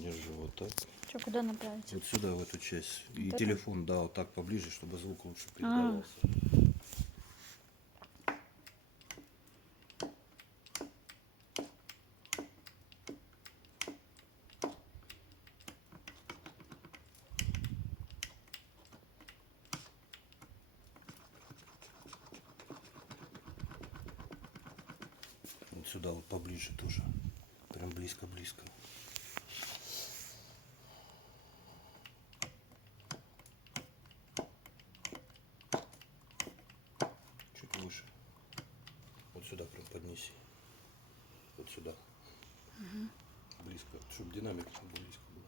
Держи вот так. Что, куда направить? Вот сюда, в эту часть. И это? телефон, да, вот так поближе, чтобы звук лучше передавался. Вот сюда вот поближе тоже. Прям близко-близко. Чуть выше. Вот сюда прям поднеси. Вот сюда. Близко. Чтобы динамик близко был.